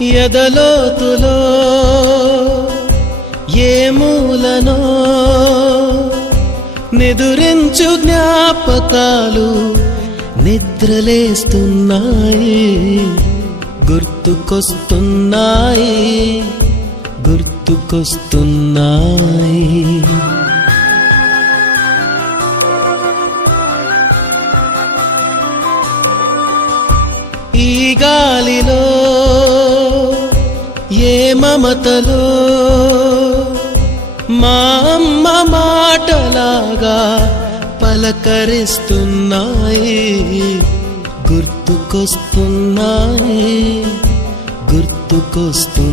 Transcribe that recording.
ఎదలోతులో ఏ మూలనో నిదురించు జ్ఞాపకాలు నిద్రలేస్తున్నాయి, గుర్తుకొస్తున్నాయి, గుర్తుకొస్తున్నాయి. ఈ గాలిలో ఏ మమతలో మా అమ్మ మాటలాగా పలకరిస్తున్నాయి, గుర్తుకొస్తున్నాయి, గుర్తుకొస్తున్నాయి.